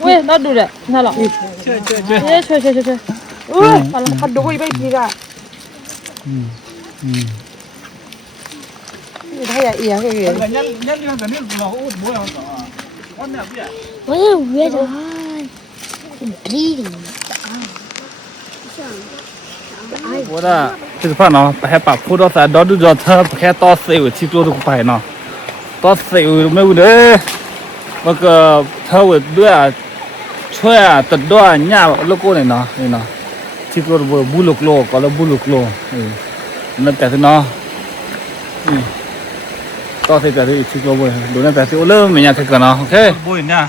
喂，那对了，那了。去。完了，他都会被批的。他也可以。我也约着，逼的。我的就是怕呢，还把葡萄啥到处找他，不看到谁有去做这个牌呢？到谁有没有的？那个他会对啊，吹啊，得到啊，伢那个的呢，你呢？去做不布鲁克罗，搞了布鲁克罗，那但是呢，到谁在这去做不？路那在这我那没伢这个呢，OK？不人家，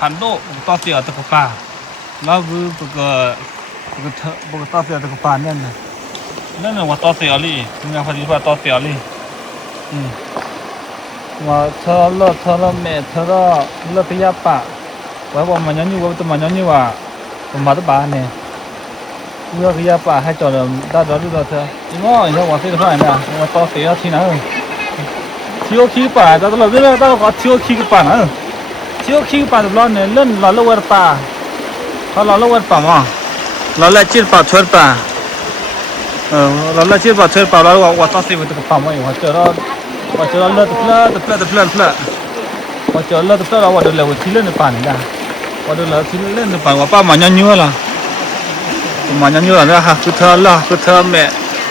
很多到谁啊这个吧，那不这个。不过到时候这个板面呢，那我到时候里，人家说你说到时候里，我车了没车了，了不要把，我们娘我都娘啊，我妈都把呢，我不要把还找人到这路车，因为你看我这个饭呢，我到时候去哪？thiếu khí bà ta là biết là ta có thiếu khí cái bà nữa thiếu khí bà là này lên là lâu bà họ là lâu bà mà là lại chết bà chơi bà là lại chết bà chơi bà là họ ta xem được bà mà họ chờ nó lên họ chờ lên là họ được là họ lên được bà này họ được là lên được bà bà mà nhau là ha cứ thơ mẹ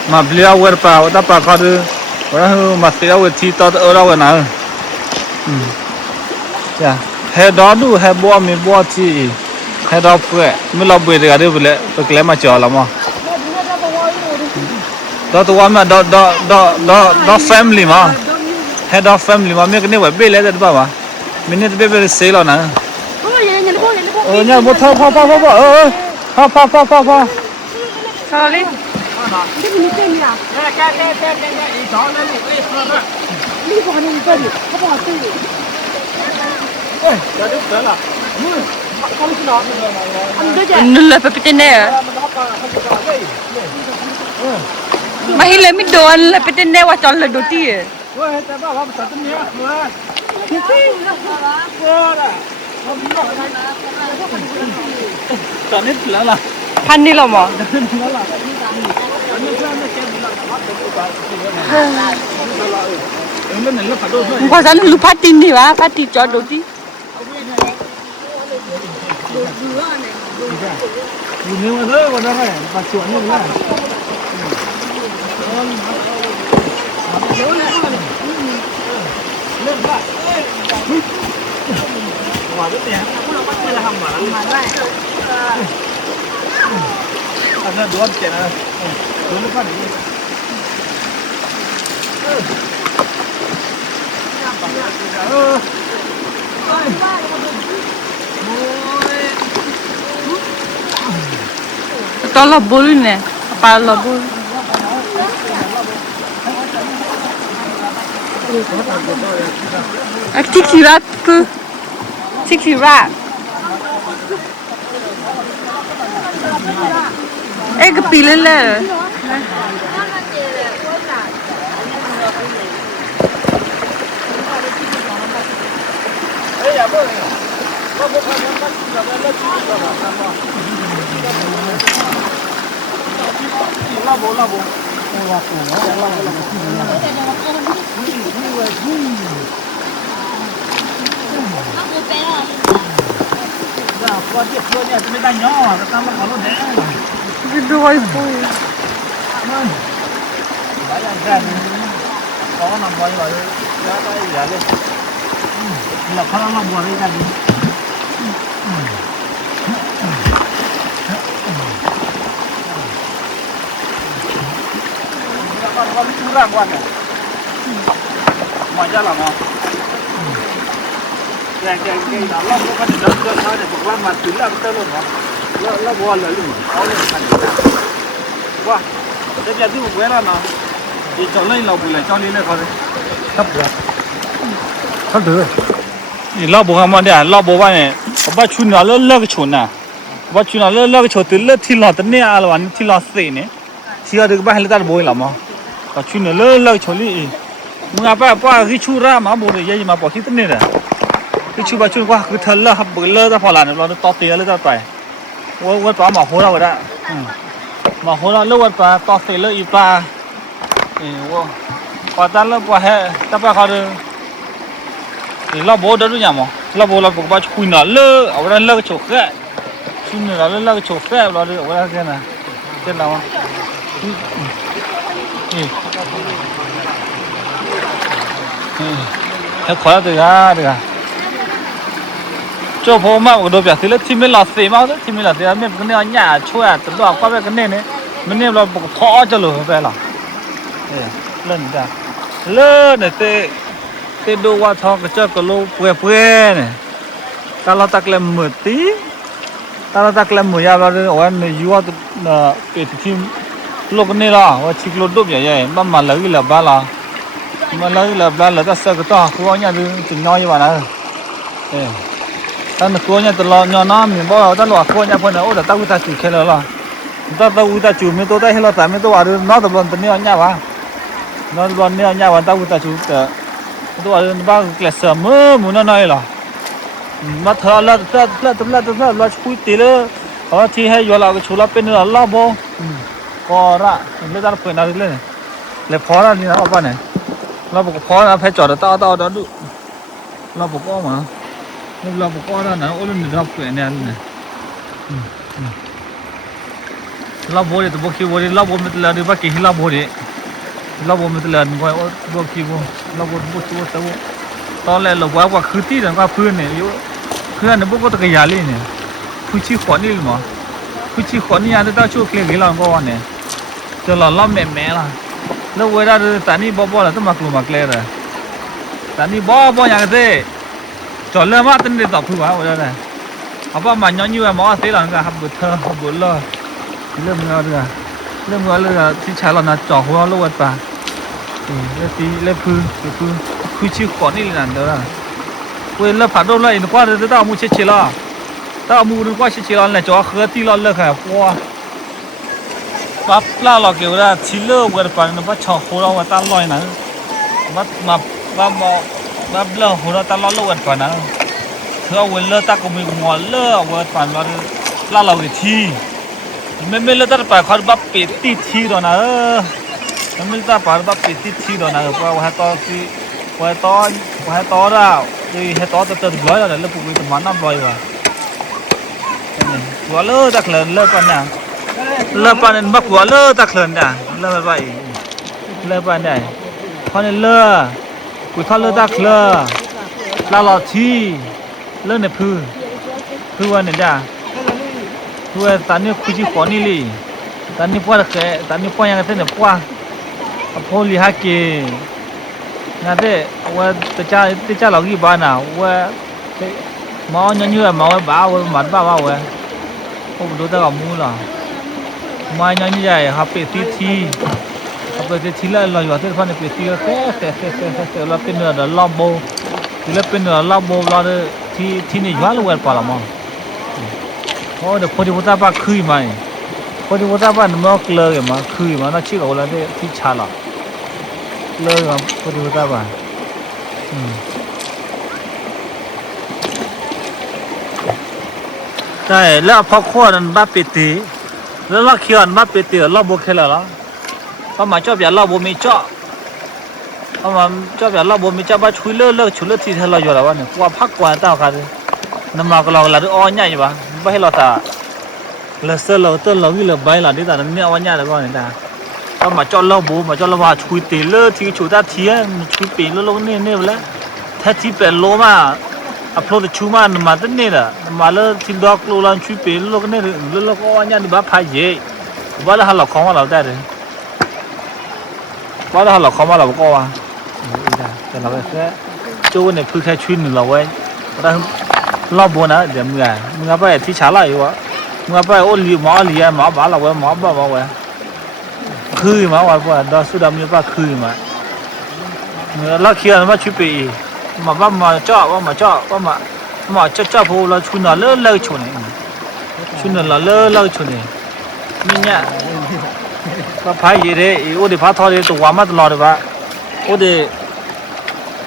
mà bia quên bà ta bà có được rồi mà bây giờ thì tao ở đâu nào dạ hè đó đủ hè bò mình bò chi hè đó phải mình làm bưởi cái đấy bưởi cái lấy mà chờ lắm mà đó tụi anh mà đó family mà hè đó family mà mình cái này phải bưởi lấy được bao mà mình này bưởi sale rồi nè nhà bố thao sorry nulla pepitene mahila mi doan la pepitene wa chol la doti Hani lo mo. Có dân lu phát tin đi ba, phát tin cho đồ tí. nếu mà rơi vào đó này bà chuột như thế này lên lại ngoài rất đẹp nó bắt đây là hầm mà đây anh nó đuôn chuyện này đuôn nó phát đi to là bul nè, pa là bul. Tiki rat ku, tiki rat. Cái pile le. Đôi pui. Có nằm quay rồi, ra đây giả lên. Là không làm buồn đây ra đi. Con chú ra quan này. Mọi ra là ngon. Cái đó nó có thể đỡ thôi để phục làm mặt chính là cái luôn hả? Nó bò lại luôn, có lên thành ra. Wow, đây là cái một cái là nó thì cho lên lầu lại cho lên này thôi. Thấp được. 他得，你老婆干嘛的？老婆玩呢？我把去拿那个球呢？我把去拿那个球得了踢了的呢，啊，完踢了死呢？踢了这个把还是打不会了吗？把去拿那个球里，มึงเอาไปที่ชูร่ามาบุรียังมาบอกที่ต้นนี่แหละที่ชูไปชูว่าคือเธอเลิกเบื่อเลิกแต่พอหลานเราต่อเตี้ยเลยต่อไปว่าปลาหมาโหเราได้หมาโหเราเลิกว่าปลาต่อเตี้ยเลยอีปลาว่าปลาตั้งเลิกว่าให้แต่ปลาเขาเลยเราโบได้ด้วยยังมั้งเราโบเราบอกว่าคุยหน่อยเลิกเอาไว้เลิกโฉกแค่ชูหน่อยเลิกโฉกแค่เราเลยเอาไว้แค่นั้นเจ้าเรา他快了对啊，对啊。做婆妈我都表示了，天没老死嘛，天没老死，没跟那伢出啊，等到快别跟那呢，没那了不跑着了，白了。哎，冷的，冷的这都我操个这个路不不呢，但老大个没得，但老大个没呀，我那有啊那别天路跟那了，我骑路都别呀，慢慢来了罢了。mà lấy ta sợ cái to của nhà từ nhỏ như vậy này, ta nó của nhà từ nhỏ nó mình bao ta lọt của nhà phần nào đã tao ta chịu khéo rồi, ta chịu mình tôi đây hay là tại mình tôi vào nó tập luận từ nhỏ nhà vậy, nó luận nhỏ nhà vậy ta chịu tôi vào bao cái sợ mơ muốn nó nói là, mà thở là chui tì nữa, thì hay giờ là cái chỗ là bên là lao bò, có ra, người ta phải nào lên, lấy phó ra đi nào bạn này. เราบอกพอนะแพ้จอดต่อดูเราบอกก็มาเราบอกก็นะโอ้ลุนเราเปลี่ยนเนี่ยเราบอกเลยตัวบอกคิวบอกเลยเราบอกไม่ตลอดบ้ากี่เราบอกเลยเราบอกไม่ตลอดก็บอกคิวเราบอกตัวตอนแรกเราว่าคือที่นั่นก็พื้นเนี่ยอยู่คืออันนั้นบอกว่าตะกี้ยาลีเนี่ยผู้ชี้ขวานี่หรือมั้งผู้ชี้ขวานี่อันนั้นต้องช่วยเคลียร์กี่เราก็วันเนี่ยจะหล่อล้อมแม่ละแล้วเวลาตอนนี้บ่แล้วต้องมากลุ่มมาเคลียร์เลยตอนนี้บ่อย่างเดียวจอดเรือมาตั้งแต่ต่อผู้ว่าว่าอะไรเอาว่ามันย้อนอยู่มาเสียหลังกันครับบุตรครับบุตรเลยเริ่มเงาเลยที่ชายเราน่ะจ่อหัวลูกป่ะเล่พื้นชื่อขอนี่เลยนั่นเด้อเวลาผ่านโดนเลยนึกว่าจะต้องมูเชี่ยละถ้ามูนึกว่าเชี่ยละเนี่ยจ่อเขือที่เราเลิกค่ะว้าปั๊บล่าหลอกเกี่ยวกับชิลเลอร์เวอร์ปันว่าชอบหัวเราว่าตลอยนั้นมาเล่าหัวเราตลอดเวอร์ปันนั้นเธอเวลาตาก็มีหัวเล่าเวอร์ปันว่าล่าเราอีกทีไม่เล่าตาไปเขาบับปิดตีทีตอนนั้นไม่เล่าตาไปบับปิดตีทีตอนนั้นเพราะว่าตอนที่ว่าตอนเราที่ให้ตอนจะลอยแล้วพวกนี้จะมันน้ำลอยว่ะหัวเล่าตาเคลื่อนเล่าปันน่ะเลิกปานนั้นบักหัวเลิกตะเคลื่อนด่ะเลิกไปเลิกปานได้พอเนี่ยเลิกกูทอดเลิกตะเคลื่อนลาหลอดที่เลิกในพื้นวันเนี่ยจ้ะพื้นตอนนี้คุยที่ขอนี่เลยตอนนี้พ่อตะแกตอนนี้พ่อยังไงเส้นเนี่ยพ่อพ่อลีฮักเกนั่นเด้ว่าแต่เจ้าเรากี่บ้านน่ะว่าหมอเนื้อหมอบ้าว่าหมันบ้าว่าผมดูแต่กับมูล่ะมาอย่างนี้ใหญ่ครับเป็ดทีครับเป็ดทีแล้วเราอยู่ที่ฝั่งเป็ดทีแล้วแต่เราเป็นเนื้อลาบโบที่เราเป็นเนื้อลาบโบเราที่นี่ย้อนลงไปป่าละมั้งโอ้เดี๋ยวพอดีว่าตาบ้าคุยไหมพอดีว่าตาบ้านมันก็เลยมาคุยมาน่าชื่ออะไรเนี่ยที่ชาละเลยครับพอดีว่าตาบ้านใช่แล้วพอข้อนั้นบ้าเป็ดทีแล้วเราเขียนมาเป็นเตี๋ยเราบุกเข้าแล้วเพราะมาชอบอย่างเราบุมีเจาะเพราะมาชอบอย่างเราบุมีเจาะมาช่วยเลิกช่วยเลิกที่เราอยู่แล้ววะเนี่ยว่าพักกว่าต้ากันน้ำมาก็เราละอ้อนใหญ่ปะไม่ให้เราตาเลิกเสือเราต้นเราวิ่งเลิกใบเราดิแต่เนี่ยอ้อนใหญ่แล้วก็เนี่ยเพราะมาเจาะเราบุมาเจาะเราว่าช่วยตีเลิกที่ช่วยตาเทียช่วยปีเลิกเนี่ยไปแล้วถ้าที่เป็นโลมาอัพโหลดชูมันมาตั้งเนี่ยละมาเลยที่ดอกโลลันช่วยปีเลิกเนี่ยเลิกอ้อนใหญ่นี่บ้าพายเย่บ้าแล้วหันหลังของเราได้เลยบ้าแล้วหันหลังของเราก็ว่าแต่เราแค่โจ้เนี่ยเพื่อแค่ช่วยหนึ่งเราไว้แต่รอบโบนะเดี๋ยวมึงไปที่ชาละอยู่วะมึงไปโอ้ลีหมอบ้าเราไว้หมอบ้าไว้คือมาว่าดอสุดามีบ้าคือมาเราเขียนมาช่วยปี mà ba mà cho mà cho phụ là chun là lơ chun này chun là lơ chun này mình nhá ba phải gì đấy ô để phá thọ đấy tụi quá mất lò đấy ba ô để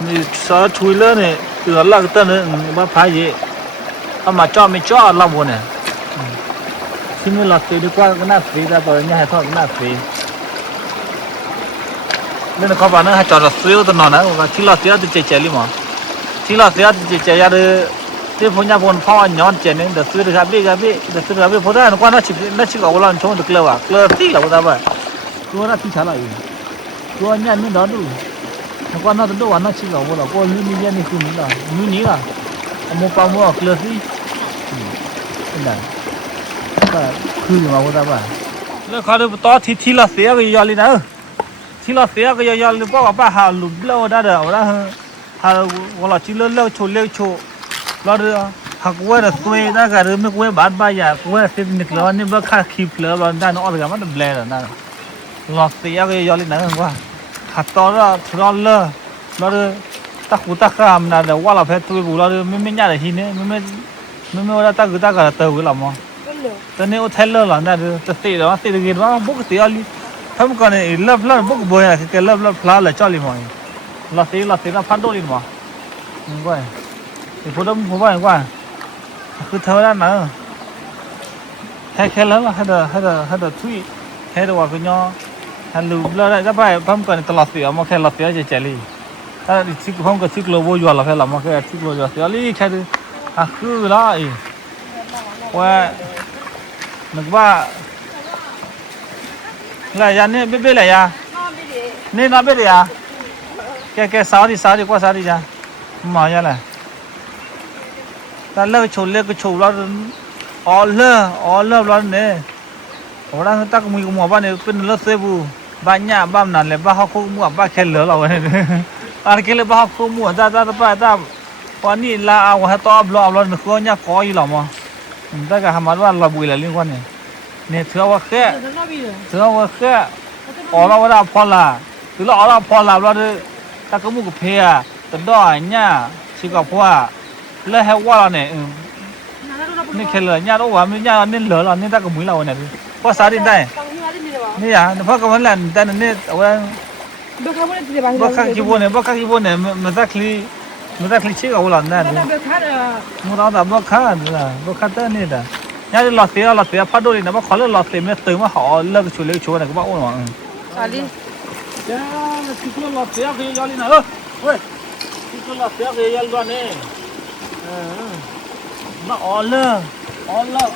นี่สอชุยเลยเนี่ยเตือนลักเต้นเนี่ยมาพายยี่เอามาจ่อไม่จ่อลำบนเนี่ยที่นี่เราตีดีกว่าก็น่าตีแต่ตัวนี้ให้ทอดน่าตีเรื่องเขาบอกนะให้จอดซื้อตัวนอนนะว่าที่เราเสียตัวเจ๋ๆเลยมั้งที่เราเสียตัวเจ๋ๆยาเลยที่พญาพนพ่อย้อนเจ๋เนี่ยเดี๋ยวซื้อครับพี่เดี๋ยวซื้อครับพี่พอได้นึกว่าน่าชิเอาวันชงตัวเกลือว่ะเกลือตีแล้วก็ได้ป่ะตัวน่าตีฉลาดอยู่ตัวเนี่ยไม่นอนดูนึกว่าน่าจะดูว่าน่าชิเอาวันละก็ลุ้นนี่นี่คือนี่ละลุ้นนี่ละเอาปลาหม้อเกลือสิเป็นไงก็คือมาว่าได้ป่ะแล้วเขาดูต่อที่เราเสียก็ยอมเลยนะที่เราเสียก็ยอมเลยเพราะว่าป้าหาลุบเล่าได้เด้อว่าหาวันละชิเล่าโชว์แล้วเด้อหากว่าสวยได้ก็เรื่องไม่กลัวบาดบายากูว่าเส้นนิดแล้วนี่บ้าค่าคีบแล้วเราได้นอนกันมันเบลอนะเราเสียก็ยอมเลยนะว่าหัดต่อแล้วทรอลเลอร์แล้วเด้อตะกุตะข้ามนะเดี๋ยวว่าเราเพชรตัวกูแล้วเด้อไม่ยากเลยทีนี้ไม่ว่าตะกุตะก็เติมกันหรอมั้งตอนนี้โอเทลเลอร์หลังนั่นเด้อจะตีแล้วตีกันว่าบุกตีอะไรทำก่อนเนี่ยเลิฟบุกบ่อยคือเลิฟพลาเลยจ่อเลยมั้งเราตีแล้วพัดโดนเลยมั้งมึงว่าพูดผมว่าคือเท่านั้นนะแค่แล้วให้เดทุยให้เดว่าคือเนาะให้ลูบแล้วจะไปผมก่อนตลอดเสียมาแค่ลอดเสียเฉยๆเลยถ้าซิกผมก็ซิกโลโบอยู่แล้วแค่ละมาแค่ซิกโลอยู่เสียเลยแค่คือละว่านึกว่าอะไรยันนี่เบ๊ะอะไรยานี่น่าเบ๊ะเลยอ่ะแกสาวดีกว่าสาวดีจ้ะมาอย่างไรแต่เลิกโชว์แล้วอ๋อเลิกแล้วเนี่ยเราตั้งมือกับหมอบ้านเนี่ยเป็นเลิกเซบูบ้านเนี่ยบ้านนั่นเลยบ้านเขาคู่มั่วบ้านแค่เหลือเราเนี่ยอะไรแค่เลยบ้านเขาคู่มั่วจ้าวันนี้ลาเอาให้ต่อบล็อกเราเนี่ยเนี่ยก้อยหรอมั้งแต่ก็ทำมาว่าเราบุยอะไรเรื่องวันเนี่ยเถื่อว่าแค่อ๋อเราว่าพอละถึงเราพอละเราเนี่ยตั้งกับมือกับเพียแต่ด้อยเนี่ยชิกับพ่อแล้วให้ว่าเราเนี่ยนี่แค่เลยเนี่ยเราว่าไม่เนี่ยนี่เหลือเรานี่ตั้งกับมือเราเนี่ยเพราะสาดินได้นี่อ่ะเพราะกับมันแหละแต่นี่เอาไว้บ้าข้างกี่บนเนี่ยมันสักคลีชิกับเราเนี่ยมันเราแต่บ้าข้างเต้นนี่แต่เนี่ยเราเสียพัดด้วยนะว่าขอเลิกเราเสียไม่ตื่นว่าเขาเลิกช่วยนะก็ว่าโอ้ยสาดิจ้าที่เราเสียคือยาลีนะเว้ยที่เราเสียคือยาลีเนี่ยมาอ๋อเลิกเลิก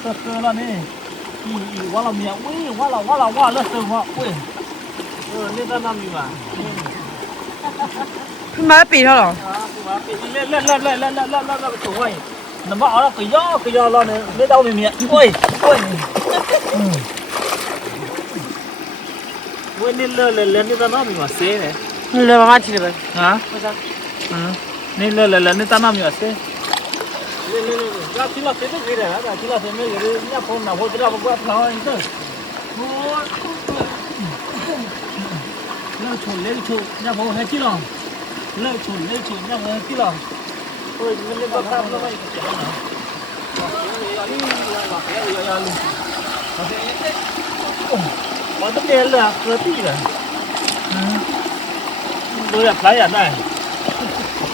เสือแล้วนี่ว่าเราเมียว่าเลิกเสือว่านี่ตาน้ำอยู่อ่ะขึ้นมาปีเท่าหรอเล่นตัวไว้น้ำว่าอ๋อก็ย่อเราเนี่ยไม่เดาไม่เมียเว้ยนี่เล่นนี่ตาน้ำอยู่อ่ะเซ่เนี่ยเลยมาทีเลยฮะนี่เล่นนี่ตาน้ำอยู่อ่ะเซ่ya chila se de gire ha chila se me gire ya phone na hotra ba tha inte le chu ya phone ha chila le chu ya phone ha chila oi le ba kha ba mai mà tất nhiên là cơ tí rồi tôi là lấy à đây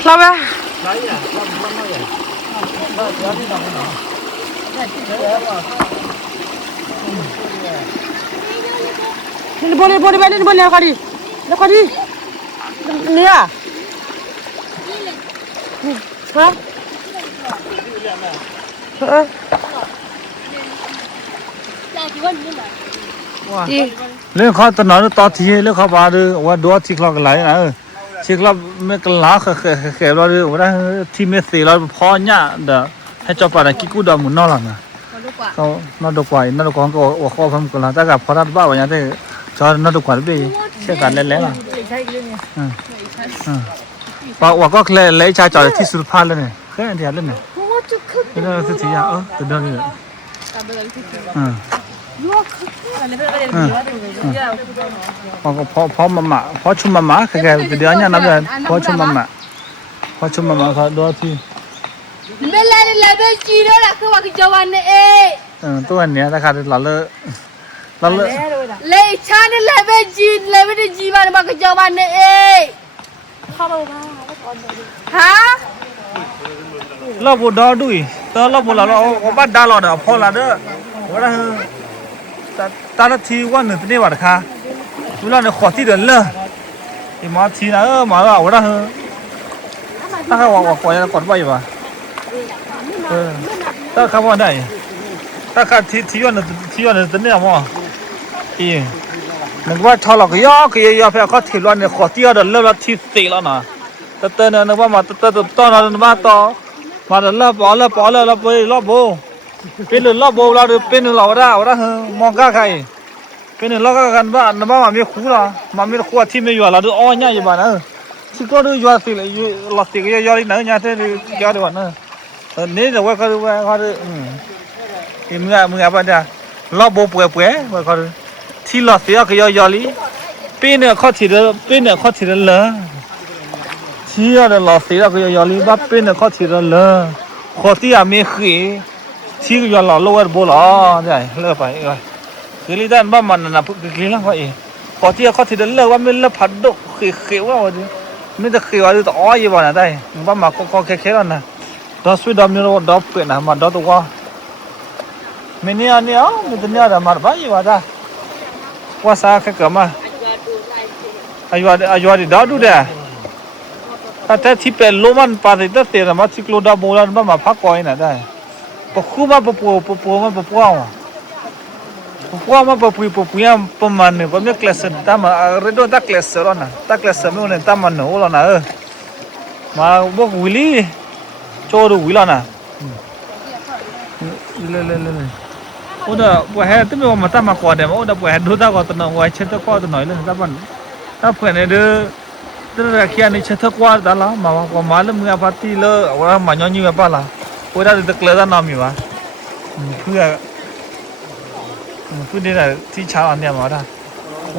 sao vậy lấy à làm nói vậy boleh kau di ni ah hả lên khó tao nói to thì lên khó bà đi qua đua thì khó cái lấy này chỉ là mấy cái lá khẻ lo đi qua thì mấy xì lo phò nhá đóให้จอปากิกูดอมุนนอล่ะนะเขานอดกว่าก็ว่าข้อฟังกันละแต่กับพอรัดบ้าว่าอย่างนี้จอนอดกว่าไปเชื่อกันแล้วล่ะป่าวก็เลยชาจอที่สุดพาเลยเนี่ยแค่เดียวเลยเนี่ยนี่เราสุดที่ยาตัวเดียวนี่พอชุมมาแค่เดียวเนี่ยนับเลยพอชุมมา พอชมมาเขาดูที ไม่เล่นเลยไม่จีแล้วล่ะคือว่ากิจวัตรเอง ตัวเนี้ยราคาเราเลิก เลยชาเนี่ยเลยไม่จีเลยไม่ได้จีมากิจวัตรเอง เข้ามาบ้างแล้วก่อนดู ฮะ เราบูดอดุยตอนเราบูเราบ้านดาเราเด้อพอละเด้อว่าตาละทีว่าหนึ่งตัวนี้ว่าค่ะดูแล้วเนี่ยขอที่เดินเลยอีมาทีนะมาว่าว่าถ้าเขาว่าก่อนจะก่อนไว้ป่ะถ้าเขาว่าได้ถ้าเขาทีว่าหนึ่งตัวนี้มั้งอีนึกว่าชอบหลอกย่อคือย่อเพื่อเขาทีวันเนี่ยขอที่เดินเริ่มละทีสี่แล้วนะแต่เนี่ยนึกว่ามาตอนนั้นมาต่อมาเดินเลิกปอแล้วไปรอบโบเป็นรอบโบเราเป็นเราได้มองก้าใครเป็นเราก็กันบ้านบ้านมีคู่ละมามีคู่ที่ไม่อยู่เราดูอ้อยเนี่ยอยู่บ้านสิก็ดูอยู่สิเลยหลับสิก็ย่อเลยเนี่ยที่ย่อดีกว่านี่แต่ว่าเขาดูที่มึงบ้านเดียรอบโบป่วยว่าเขาที่หลับสิก็ย่อเลยเป็นเขาที่เลยที่เราหลับสิก็ย่อเลยบ้านเป็นเขาที่เลยขอที่มีขี้ที่ก็ย่อเราโลดโบล้อใช่เลิกไปคือลีด้านบ้านมันน่ะคือละว่าขอที่เขาที่เลิกว่าไม่เลิกผัดดุขี้ว่าไม่จะขี้ว่าจะอ้อยบ้านได้บ้านมาก็แค่แล้วนะดอสวิดอมนี่เราดอปเป็นนะมาดอตัวไม่เนี่ยไม่ตัวเนี่ยแต่มาบ้านอยู่ว่าได้ว่าซาแค่เกิดมาอายุดิดอดูเด้อแต่ที่เป็นโรมันปาติตเตอร์มาที่โคลดาโบราณบ้านมาพักก่อยน่ะได้ปะคู่มาปะปูมาปะปูมาปะปูยามประมาณเนี่ยผมเนี่ยคลาสตามมาเรดโดตาคลาสแล้วนะตาคลาสไม่เนี่ยตามมันโอ้แล้วนะมาบอกวิลลี่โจดูวิลล่ะนะเลยโอ้เด้อบัวแห่ที่ไม่ว่ามาตามมาก่อนเดี๋ยวโอ้เด้อบัวแห่ดูตาก่อนตัวน้องไว้เช็ดตะก้อตัวหน่อยเลยตาบันตาเพื่อนเนี่ยเด้อตัวรักยานี่เช็ดตะก้อตาละมาแล้วมึงอาพัติเลยว่ามาย้อนยิ้มไปละโอ้ได้ตะเกลือตาน้ำอยู่วะเพื่อนี่แหละที่ชาวอันเดียมาได้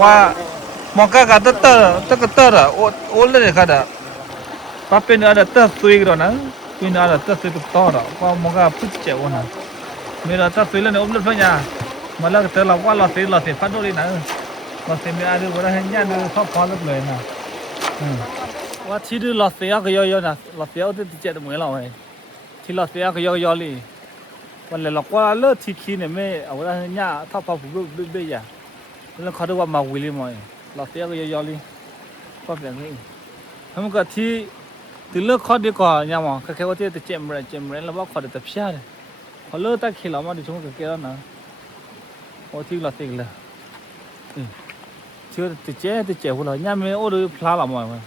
ว่ามองกันตะโอ้เลยค่ะเด้อป้าเป็นอะไรตะซุยกันนะเป็นอะไรตะซุยตุกต่อละว่ามองกันพุทธเจ้านะมีอะไรตะซุยเลยเนี่ยอุ้มรถไฟยามาแล้วแต่เราว่าเราเสียพันด้วยนะเราเสียไม่อาดูว่าเห็นยันดูชอบพอเลยนะว่าที่ดูเราเสียก็ย่อๆนะเราเสียเอาที่เจ็ดเหมือนเราไงที่เราเสียก็ย่อๆเลยวันเลยเราก็เลิกที่คีเนี่ยไม่เอาว่าเห็นยันถ้าพอผมเบี้ยแล้วเขาดูว่ามาวิลลี่มั้ยเราเสียก็ย่อๆเลยก็แบบนี้ทั้งหมดที่ถึงเลิกข้อดีกว่าอย่างว่าแค่ว่าที่จะเจ็บเรนแล้วว่าข้อเดียวแต่เพี้ยเลยพอเลิกตั้งขี้เรามาดิฉันก็เกลียดนะโอ้ที่เราติดเลยเชื่อติดเจ๊หัวเราเนี่ยไม่โอ้ดูพลาละมั้ง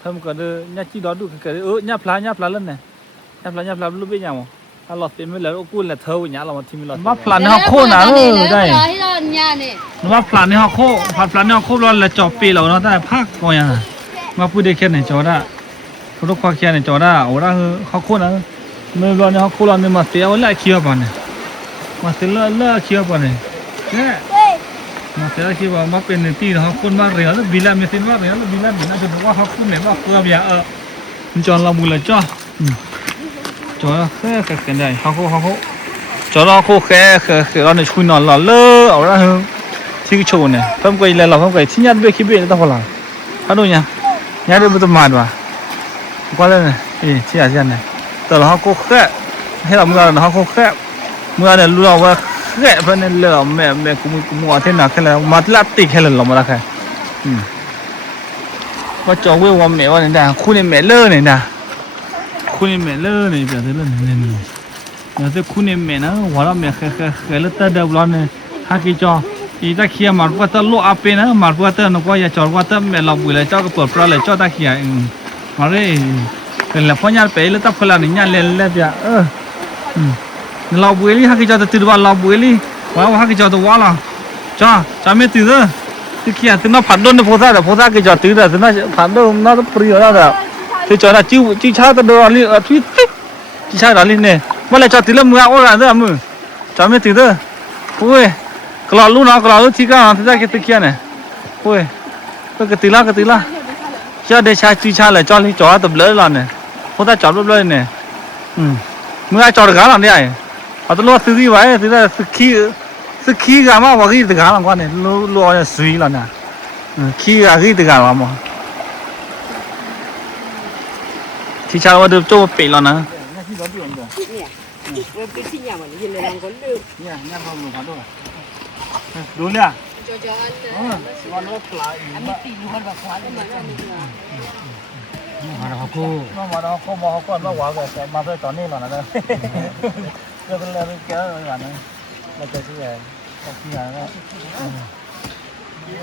ทำกันดูเนี่ยจีดอดูกันเนี่ยพลาเล่นเนี่ยเนี่ยพลาลูกเป็นยังมั้งถ้าเราติดไม่เลยกูเลยเท่าอย่างเราที่มีเรามาพลาเนี่ยโคหนาได้มาพลาเนี่ยโคเราเลยจอบปีเราเนาะได้พักก่อนยังมาพูดได้แค่ไหนจอได้ทุกความแค่ไหนจอได้โอ้ได้เขาโคนะไม่รู้เนี่ยเขาโคเราเนี่ยมาเสียว่าเลิกเคี้ยวป่ะเนี่ยมาเสียเลิกเคี้ยวป่ะเนี่ยเนี่ยมาเสียคิดว่ามาเป็นที่เขาคนมาเรียนแล้วบิลาไม่สินว่าเรียนแล้วบิลาบิลาจะบอกว่าเขาคุณเนี่ยว่าเกลือเบียจอนเราบุลจ้าจอนแค่กันได้เขาจอนเราแค่เราเนี่ยช่วยนอนเราเลิกเอาละเฮ้ยที่โชว์เนี่ยเพิ่มไปเลยเราเพิ่มไปที่ยัดเบี้ยคิดเบี้ยต้องพอละเขาดูเนี่ยยัดเบี้ยต้องมาด้วยก็เลยเนี่ยที่อาเซียนเนี่ยแต่เราเขาแค่ให้เราเมื่อเขาแค่เมื่อเนี่ยรู้ว่าแค่เพื่อนเล่าแม่กูมัวเท่านักแค่แล้วมาลัดติแค่แล้วมาละแค่ว่าจองเว้ยว่าแม่ว่าเนี่ยนะคุณเนี่ยแม่เล่อเนี่ยนะคุณเนี่ยแม่เล่อเนี่ยแบบนี้เล่อเนี่ยเนี่ยแต่คุณเนี่ยแม่นะว่าเราแม่แค่แล้วแต่เดี๋ยวเราเนี่ยฮักกี้จออีตาเขียมาร์กว่าตโลอาเป็นนะมาร์กว่าตนกว่าอย่าจอดว่าตแม่เราบุยเลยเจ้าก็เปิดปลาเลยเจ้าตาเขียมาเลยเป็นแล้วพอญาติไปแล้วตาพลานี่ญาติเล่นเล่นเดียเราบุยลี่ฮักกี้จอดติดว่าเราบุยลี่ว่าฮักกี้จอดตัวว่าเราจ้าไม่ตื่นเลยที่เขียตื่นน่าผัดโดนเนี่ยพอซากี้จอดตื่นเลยตื่นน่าผัดโดนน่าจะปรีอะไรแบบที่จอดน่ะจิ้วชาตัวเดียวนี่ที่จิ้วชาตัวนี้เนี่ยเมื่อไรจอดตื่นแล้วมือเอาอะไรเนี่ยมือจ้าไม่ตื่นเลยโอ้ยกล่าวรู้นะกล่าวรู้ที่ก้าวที่ได้กี่ตะเคียนเนี่ยโอ้ยก็กระติละ cho để cha truy cha lại cho đi chó tập lớn lần này không ta chó lớn này mưa ai chó được cá làm đi à tôi lo suy vậy thì là suy khí gà mà vào cái từ cá làm quan này lo là suy lần nè khí gà cái từ cá làm mà thì cha vào được cho bị lần nè cái chi nhà mà như là làm con lư nha không được đâu đúng nè cho con nó lại anh đi tìm con vào khóa mà nó mà nó không mà con nó quá rồi mà phải chọn đi là nó cái là cái là nó là cái gì vậy cái gì vậy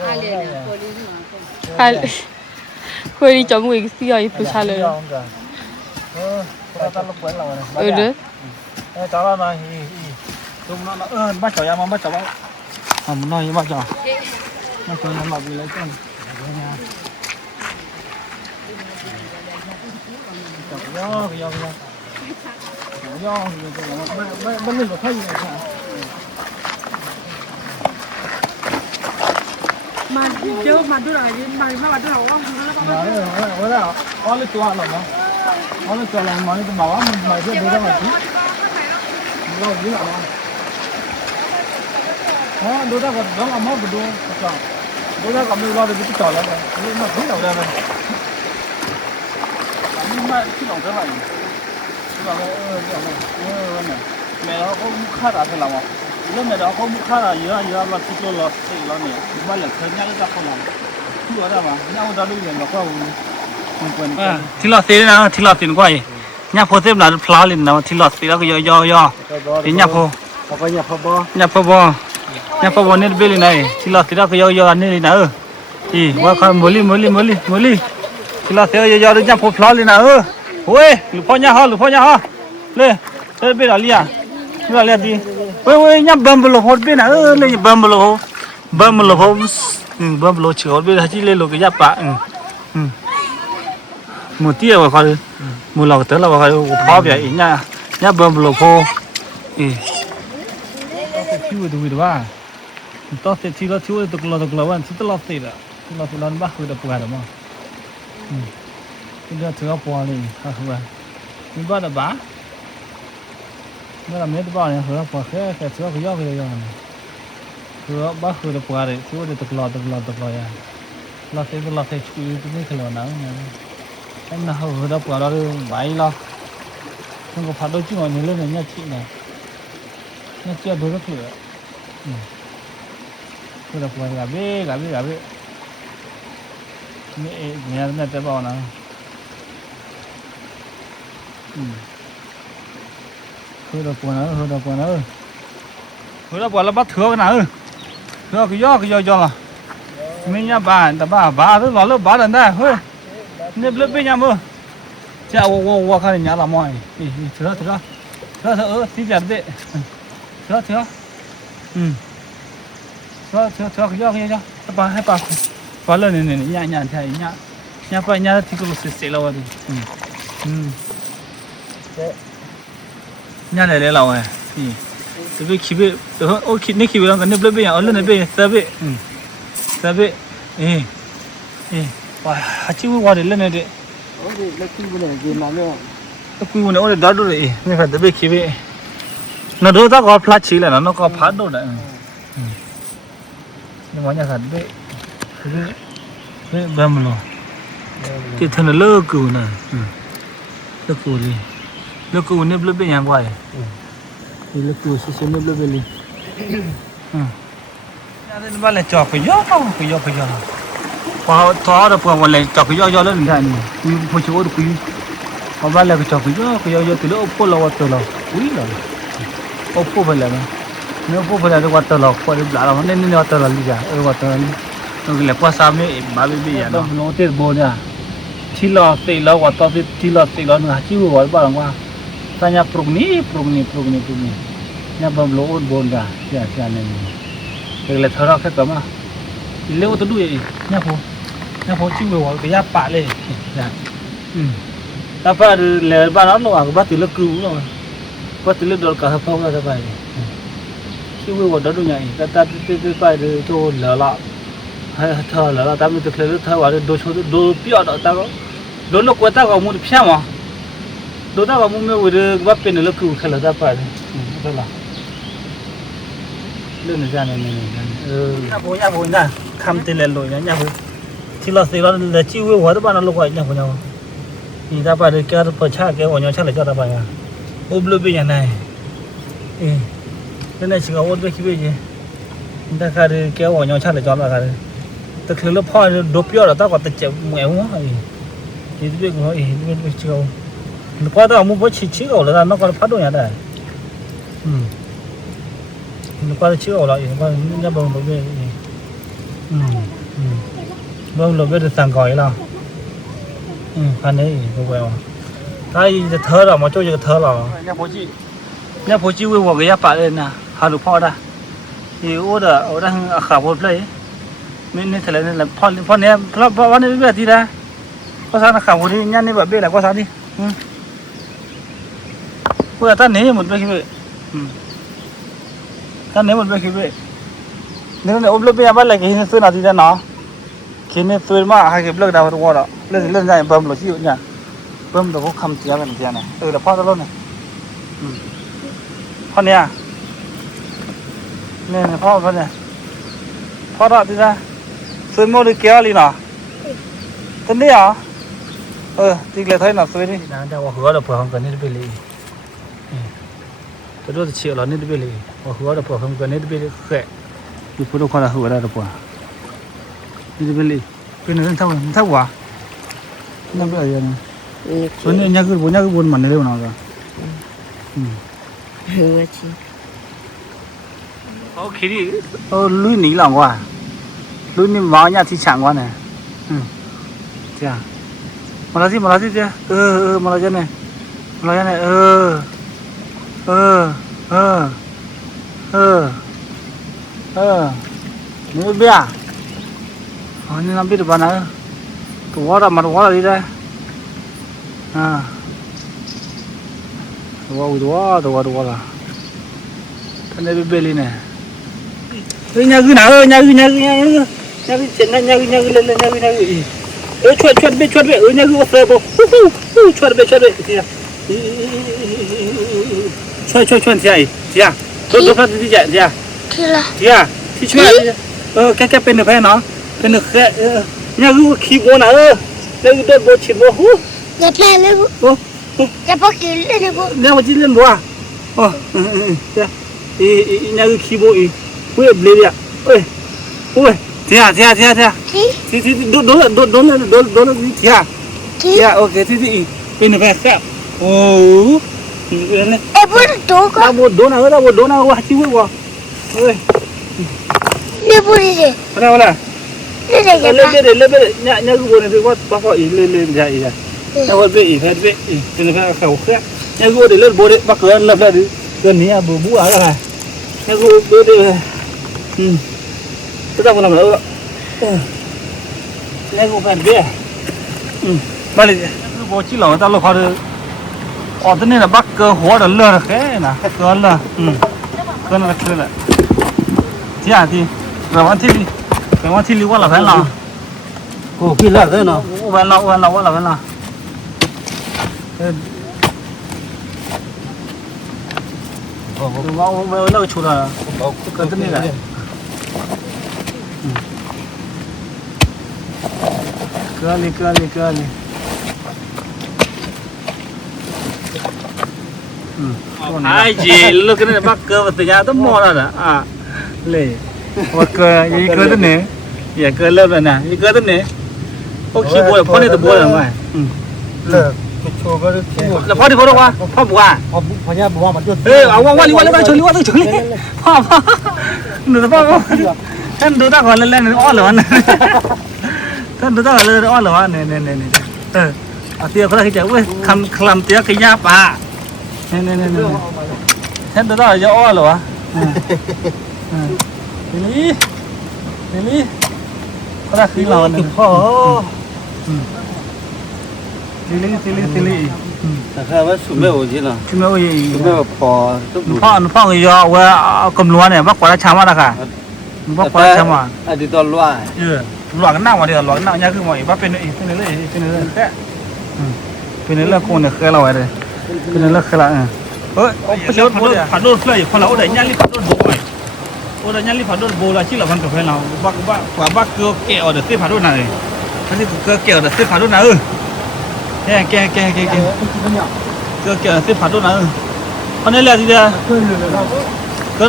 ai liền cô đi mà 할 거리 좀 있어요 이 부살을 그래 cháu nó chúng nó bắt chó mà bắt chó nó như bắt chó nó cho nó làm gì lấy con bên mình có thấy gì mà chứ mà tôi là mà tôi là ông bữa nào có lấy chua rồi mà có lấy chua làm món tôi bảo mình mày sẽ đưa ra mà chứ lâu dữ lắm đó đưa ra còn đó là món của tôi đưa ra còn mình lo được cái trò lắm rồi nó thấy đâu ra rồi nhưng mà cái đồng thế này cái đồng này mẹ nó có khá là thế nào mà lúc mẹ nó có khá là nhiều mà tôi lo thì lo này mà là thời gian nó không làm chưa ra mà nhau ra lúc này mà có thì lo tiền nào thì lo tiền quay nhà phố thêm là phá lên nào thì lo tiền đó yo thì nhà phố nên bên này thì lo tiền đó yo nên nào thì qua con mới li thì lo tiền yo nhà phố phá lên nào ôi lụp phá nhà ha lên bên đó liền đi ôi nhà bơm lụp hốt bên nào lên bơm lụp chữa bên chỉ lên lụp cái giáp bạ một tia vào coi một lầu tới là vào coi phá vậy nhà bơm lụp hồ thiếu được à tao sẽ thiếu được anh chỉ lo tiền là bắt được bùa rồi mà bây giờ thừa bùa này hả mình bắt được bá nó làm mấy cái bùa này thừa bùa cái thừa cái gió cái gió này thừa bắt được bùa rồi thiếu được lo ya lo sẽ chú ý cái lo nào em nào hở đó quả đó bảy lo không có phát đôi chứ ngồi lên này nha chị này nha chị đôi rất lửa tôi đọc quả gà bê mẹ này tới bao nào tôi đọc quả là bắt thừa cái nào thừa cái gió là mình nhà bà rất lo lớp bà đần đây hơi nếp lớp bên nhà mơ cha qua khai nhà làm mồi thừa tí chặt đấy thừa thừa cái gió hai bà lên này nhà thầy nhà thì cũng sẽ lâu rồi nhà này lâu rồi thì cái khí bị ôi khí này khí bị nó nếp lớp bên nhà ở lên này bên sao vậy哇，只会我的人来的。那规模呢？就那个。规模呢，我得打住的，你看这边起呗。那都咋搞爬起来了？那搞爬到了。你往家看呗，这办不了。这他那老狗呢，老狗哩，老狗那不变样怪。老狗是什么那边哩？现在你把来找不要。qua thọ được qua lại chọc cái do lên này như hồi chiều được quý qua ba lại cái chọc cái do từ lúc oppo là từ lâu quý rồi oppo phải là nếu oppo phải là được từ lâu qua được là nên từ lâu đi ra qua từ lâu nó lại qua sao mới ba bây giờ nó nó tiền bồn nha chỉ là tiền lâu qua tao chỉ là tiền lâu nữa chỉ vừa qua bằng qua ta nhà progni nhà bầm lỗ ôn bồn cả nhà này rồi lại thở ra cái tấm à leo tôi đuổi nhà phố chịu vừa cái giáp bạ lên ta phải là ba nó là bắt từ lớp cứu rồi bắt từ lớp đợt cả hợp phong ra thế này chịu vừa đó đuổi nhảy ta phải cho lỡ lọ เธอแล้วตามมันจะเคลื่อนเธอว่าดูชดดูเปียดตาก็ดูลูกว่าตาก็มุดเพี้ยมั้งดูตาก็มุดไม่ว่าว่าเป็นลูกคือขลุ่ยตาไปใช่หรอเรื่องนี้จ้าเนี่ยย่าบุญนะคำติดเลยเลยย่าบุญที่เราสิ่งเราเลยจิ้วหัวตัวบ้านเราลูกว่าย่าบุญเอานี่ตาไปเลยแกเปิดชาแกวันยังชาเลยจ้าตาไปอ่ะอุบลูเป็นยังไงเรื่องนี้สิ่งเอาอุบไปคิดไปยังแต่การแกวันยังชาเลยจ้าละกันแต่คือเราพ่อดูเปียดตาก็ติดเจ็บเหมือนหัวนี่ที่เป็นหัวนี่เป็นเชี่ยวพ่อตามุดไปชี้เอาแล้วนั่นก็พัดโดนยังได้มันก็เชื่อเราอย่างว่าเนี่ยบางเราไม่บางเราไม่ได้สั่งก่อยเราคันนี้ก็ไปว่าถ้าจะเธอเรามาช่วยจะเธอเราเนี่ยพอจีวิ่งว่าก็ยับปะเลยนะหาลูกพ่อได้ที่โอ้เด้อได้ขาบดเลยไม่เนี่ยทะเลนี่แหละพ่อเนี่ยเพราะวันนี้แบบที่ได้ก็สารขาบดที่ยันนี่แบบเบี้ยแหละก็สารนี่เพื่อท่านนี้หมดไปคิดเลยท่านนี้มันไปคิดว่านี่เนี่ยอบรมไปยังบ้านอะไรกินซื้อนาทีเดียวเนาะกินเนี่ยซื้อมาให้เก็บเลิกดาวทุกวันละเรื่องใหญ่เบิ่มหรือที่เนี่ยเบิ่มแต่พวกคำเสียแบบเสียเนี่ยแต่พ่อตลอดเนี่ยพ่อเนี่ยพ่อเนี่ยพ่อละที่นะซื้อมาหรือเกี่ยวอะไรเนาะท่านนี่เหรอที่เกลือไทยหน่อยซื้อนี่นะแต่ว่าหัวเราเผื่อของกันนี่ไปเลยแต่ด้วยเชี่ยวเรานี่ไปเลยว่าหัวเราเผื่อของกันนี่ไปเลยแค่อยู่พุทธคุณเราหัวเราเผื่อนี่ไปเลยเป็นเรื่องเท่าไหร่นั่นเป็นอะไรเนี่ยส่วนนี้ยังคือบุญมันเร็วหน่อยก็จริงโอเคดิลุยหนีหลังว่ะลุยนี่มาเนี่ยที่ช่างว่ะเนี่ยจ้ามาแล้วสิจ้ามาแล้วจ้าเนี่ยนี่เบี้ยนี่น้ำบิดบ้านนะตัวเรามาตัวเราดีได้ตัวละท่านได้เบลลี่เนี่ยnhà cứ nào nhà cứ chuyện nhà cứ lên chuột về nhà cứ sờ bộ chuột về chuột thì à tôi phát đi chạy thì à thì chuột cái bên được phải nó bên được nhà cứ khí bố nào nhà cứ đơn bố chỉ bố nhà play lên bố nhà bố kêu lên bố nhà bố chỉ lên bố à nhà cứ khí bố ui beli dia ui tia thì đốn tia ok thì bên này phải bố đốn nào quá chiu quá ui lên bố đi đi mana lên nhà cái bố này thì quá bao khỏi lên nhà nhà bố bị phải bên này phải khẩu khác nhà cái bố để lên bố đấy bắt cửa lập ra đi gầnนี้bố bú ở này nhà cái bố đây tôi đang làm nữa nghe cô phải biết mà này cứ bố chỉ lỏng ta lọc họ được thế này là bắt cơ hóa được lừa được thế nè cơ là thế à thì rồi ăn thịt đi rồi ăn thịt đi qua là phải nào khi là thế nào qua là phải nào mau lâu chuột là cần thế này này Kali. Ai gì lu cái này bắt cơ từ nhà tới mò rồi à lệ bắt cơ gì cơ thế này giờ cơ lâu rồi nè gì cơ thế này có khi bùa phô này từ bùa rồi mà là phô đi phô đâu qua phô bùa phô nhà bùa mà qua lên chơi phô nửa phôท่านดูตาก่อนเล่นๆอ้อเหรอท่านดูตาก่อนเล่นอ้อเหรอเนี่ยเอาเตี้ยเขาได้ที่จะเว้ยคลำเตี้ยขยับป่ะเนี่ยท่านดูตาก่อนจะอ้อเหรอนี่เขาได้คือเราเนี่ยพ่อซิลิแต่แค่ว่าสุ่มไม่โอ้ยนะชุ่มไม่โอ้ยสุ่มไม่พอพ่อก็ยอว่ากำลัวเนี่ยว่ากว่าจะช้ามาละค่ะ บ่ปลาชะมา อันนี้ตัวล้วน หลอกกันหน้ามาเดี๋ยวหลอกหน้าเนี่ยคือหมอว่าเป็นเป็นเลยแค่เป็นเลยคนเนี่ยเคยเราไว้เลยเป็นเลยเคยละเฮ้ยไปเชื่อผ่านโดนเฟยคนเราได้ยันรีผ่านโดนโบยโอ้ได้ยันรีผ่านโดนโบละชื่อเรามันกับเพื่อนเราว่าเกลือแก่เอาเดี๋ยวซื้อผ่านโดนไหนอันนี้เกลือแก่เดี๋ยวซื้อผ่านโดนไหนแก่เกลือแก่ซื้อผ่านโดนไหนอันนี้แหละทีเดียวเกลือ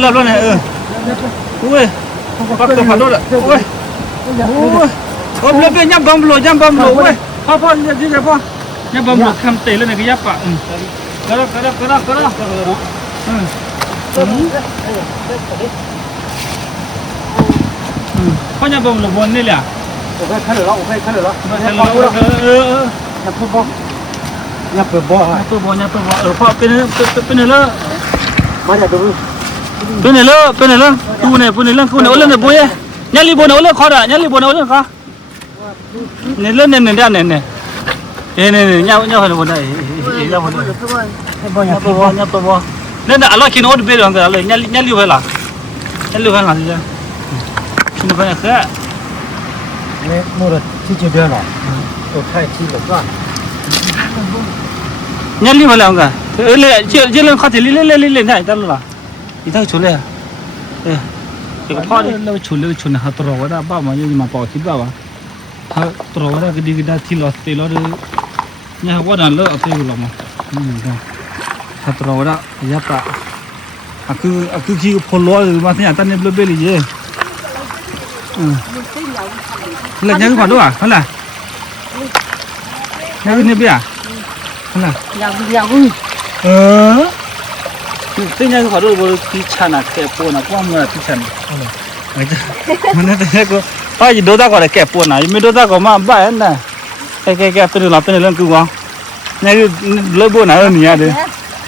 เริ่มแล้วเนี่ยอุ้ยว่าเกลือผ่านโดนอ่ะอุ้ยโอ้ยเป็นยำบอมโลเว้ยพ่อเนี่ยที่จะพ่อยำบอมโลคำเตะเลยเนี่ยก็ยับปะก็พ่อยำบอมโลบนนี่แหละ โอเคขั้นเลยแล้วอย่าเปิดบ่พ่อเป็นเลยมาจากตรงนี้ เป็นเลยตูเนี่ยกูเนี่ยบุ้ยยันรีบนเอาเลยขอด่ายันรีบนเอาเลยขอเนี่ยเล่นเนี่ยด้านเนี่ยเนี่ยเนี่ยให้บนได้เนี่ยบนได้เนี่ยตัวเนี่ยแต่อะไรกินโอ้ดิเบลล์กันอะไรเนี่ยรีบไปละทีเดียวชิมไปเนี่ยแค่ นี่นู่นที่เจอเดือนหรอตัวไทยที่หลบว่า เนี่ยรีบไปแล้วกันเลยเจ้าเรื่องข้าวที่เล่นได้ตลอดละอีทั้งชุดเลยเด็กพ่อเนี่ยเราชุนหาตัวว่าได้บ้ามาอยู่มาปอกคิดบ้าวะถ้าตัวว่าได้ก็ดีก็ได้ที่เราตีเราดูเนี่ยว่านั่นเลยเอาตีเรามาถ้าตัวว่าได้ยับปะคือขี้พลอยมาที่ไหนตั้งเนี่ยเบลลี่เย่แล้วยังก่อนด้วยฮะล่ะยังเนี่ยเบี้ยฮะล่ะตียังก่อนด้วยบริษัทชนะแก่ปวดนะพวกมันที่ฉันมันนั่นแต่ก็ป้าจะโดนตาก่อนแก่ปวดนะยังไม่โดนตาก่อนมาบ้าเอ็นนะแกเป็นเราเป็นเรื่องกูว่าเนี่ยเลิกบ่นนะเนี่ยเด้อ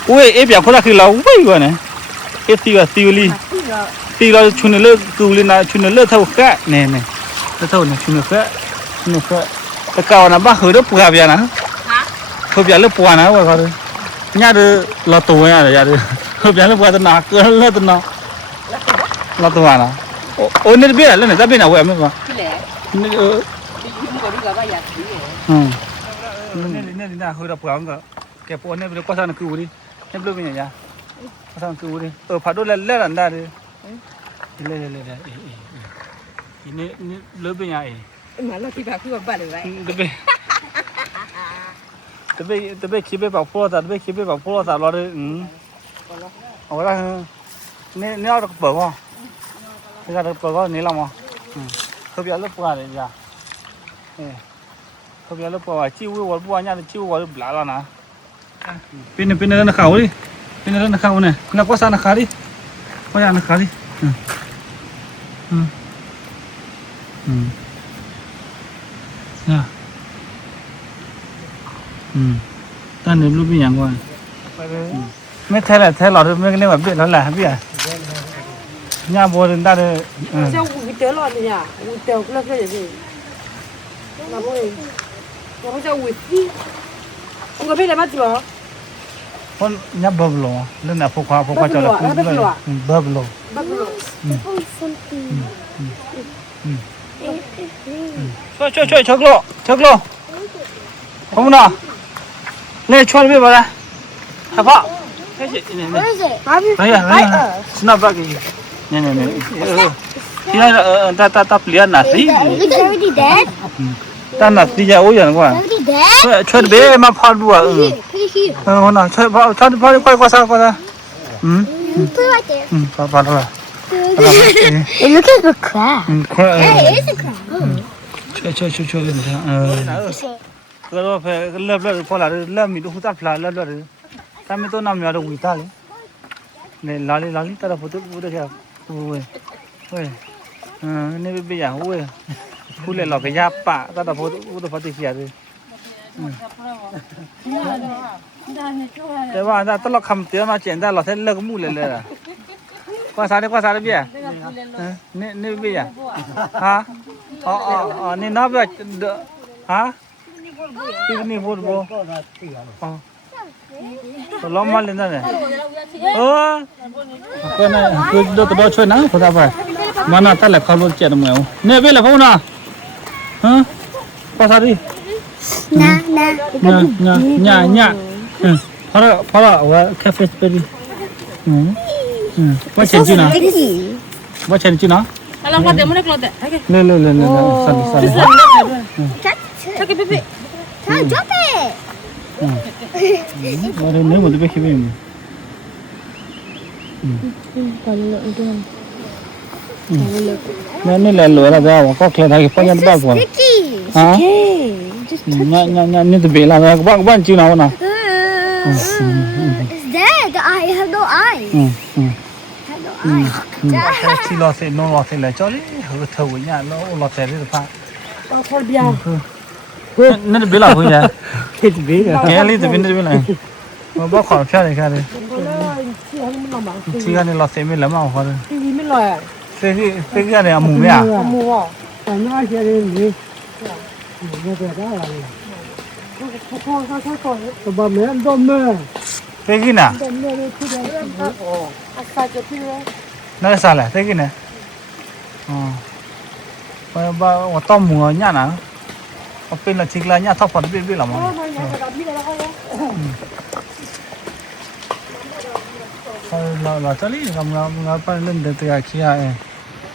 อุ้ยเบี้ยคนละคือเราวิ่งกว่าเนี่ยตีเราชุนเลิกกูเลยนะชุนเลิกเท่าแค่เนี่ยเท่าเนี่ยชุนแค่แต่ก่อนนะบ้าเหือดปัวเบี้ยนะเขาเบี้ยเลิกปัวนะว่าเขาเลยเนี่ยเด้อเราตัวเนี่ยเด้อเขาเบี้ยเลิกปัวตัวหนักเกินเลิกตัวหนักเราตัวนะโอ้เนี่ยเบี้ยแล้วเนี่ยจะเบี้ยเอาไว้ไหมวะนี่นี่เหือดปัวก็แกปัวเนี่ยเป็นก้อนสันคือดิเนี่ยเป็นยังไงยะก้อนสันคือดิผัดด้วยเล่นได้ดิเล่นนี่เลิกเป็นยังไงมาแล้วที่บ้านคือบ้านเลย ตะเบคิดไปบอกพ่อตาตะเบคิดไปบอกพ่อตาเราเลยเอาละเนี่ยเราเปิดมั้งนี่เราเปิดก็นี่เรามั้งเขาเบียร์เลิกปวดเลยจ้ะเขาเบียร์เลิกปวดจิ้ววัวปวดเนี่ยจิ้ววัวบลาแล้วนะเป็นเรื่องนักข่าวดิเป็นเรื่องนักข่าวเนี่ยนักภาษานักข่าวดิภาษานักข่าวดิเนี่ยตอนนี้รู้เป็นยังไงไม่แท้แหละแท้หลอดไม่เรียกแบบเบี้ยแล้วแหละพี่อ่ะเนี่ยบัวเดินได้เลยเจ้าอุ้ยเต๋อหลอดเลยอ่ะอุ้ยเต๋อเลิกเลยสิมาพูดเองแล้วเขาจะอุ้ยมึงก็ไม่ได้มาจีบเหรอคนเนี่ยบับลงเรื่องน่ะพวกเขาจะเลยบับลงช่วยชักโลผมน่ะเนี่ยชวนไปบ่ล่ะฮะพ่อเฮ้ยนี่สนับบักอีนี่ที่นั่นตาเปลี่ยนนะสิตาหนักที่จะโอ้ยอย่างกว่าช่วยเบ้มาพอดูอ่ะคนน่ะช่วยพ่อค่อยๆซะพอแล้วIt looks like a crab. It is a crab. ช่วยกันก็เราเพิ่งเริ่มพอละเริ่มมีดูหุ่นตาพลาเริ่มถ้าไม่ต้องนำยาดูหุ่นตาเลยเนี่ยลาลิตาพูดแค่เว้ยนี่เป็นอย่างเว้ยพูดเลยเราก็ยาปะตาพูดติเสียเลยแต่ว่าถ้าเราคำเตือนมาเจนได้เราแท้เลิกมู่เลยล่ะกว่าสารเบี้ยนี่เบี้ยฮะอ๋อนี่นับแบบฮะนี่พูดบ่ล้อมมาเลยนั่นแหละก็นั่นคือตัวช่วยนะคนละไป mana tak lek kalau cek mau ne bela pun na ha pasal ni nya para wa cafe speri what change na what change na kalau kau demo nak keluar tak le sali sakit pipi mari ne mo debe khibe ne le lo la ga wa ko khle da ki pa yan ba ko ha nya ni de bela ga ba chi na na It's dead. I have no eye. Have no eye. chi lo se no lo se le cho li ho thau nya lo se ri pa ခေါ်ပြာ ne de bela ho ya ဖြစ်ပြီက ke li de bin de bela ba kho phya ni kha de ဘလို့ချီအောင်မနော်ပါ chi ga ni lo se me la ma ho de ဒီမလို့ရ se ga ne amu me ya အမှုဟော ဆန္ဒရှိရည်လေဘယ်ကတာလဲ ခေါ် တဘာမဲတော့မဲ se gi na အစာကြည့်ရ na sa la se gi na ba wa to mu nya na o pin la chi la nya thok phot bi la ma เราจะรีบเราไปเล่นเดือดตัวขี้อ่ะ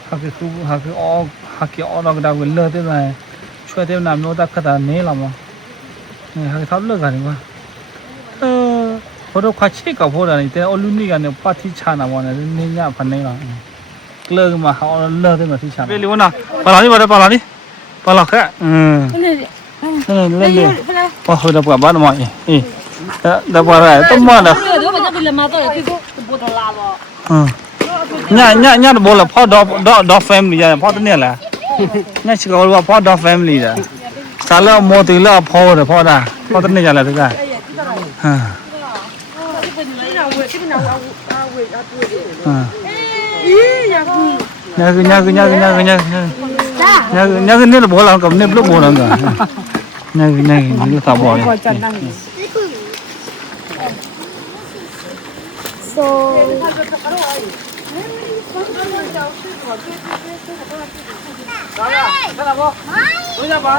ฮักคือฮักออกฮักออกเราก็ได้เวลาเท่าไหร่ช่วยเท่านั้นโน้ตขนาดนี้ละมั้งเนี่ยฮักทับเลิกกันดีกว่าพอเราขวัญเช็คกับพวกนั้นแต่อลูนี่กันเนี่ยป้าที่ชาหน้าวันนี้เนี่ยพันนี้ละเลิกมาเขาเลิกได้มาที่ชาเปรี้ยวนะปลาหนี่ปลาแค่เล่นเลยพอเขาจะปวดบ้านมาอีแต่ปลาอะไรต้องมาเด้อ Dia banyak bila mata ya, tu bodoh lama. Nya bolaพ่อดอ family อ่ะพ่อตัวเนี่ยแหละเnyaชิกว่าพ่อดอ family อ่ะสาแล้วโมติแล้วพ่อเด้อพ่อน่ะพ่อตัวเนี่ยแหละทุกอ่ะnyaเนี่ยบ่ล่ะกับเนี่ยบ่บ่ล่ะกันnyaนี่ตาบ่เนี่ย จันนั่ง So. Jangan ba.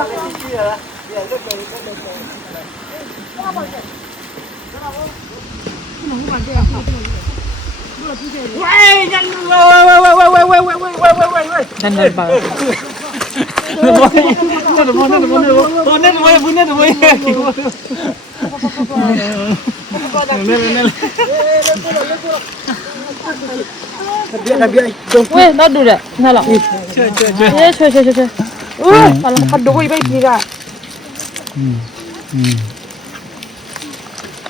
Weh, dah dulu dah. Nalar. Cuy. Kalau makan dua ibu ni kan.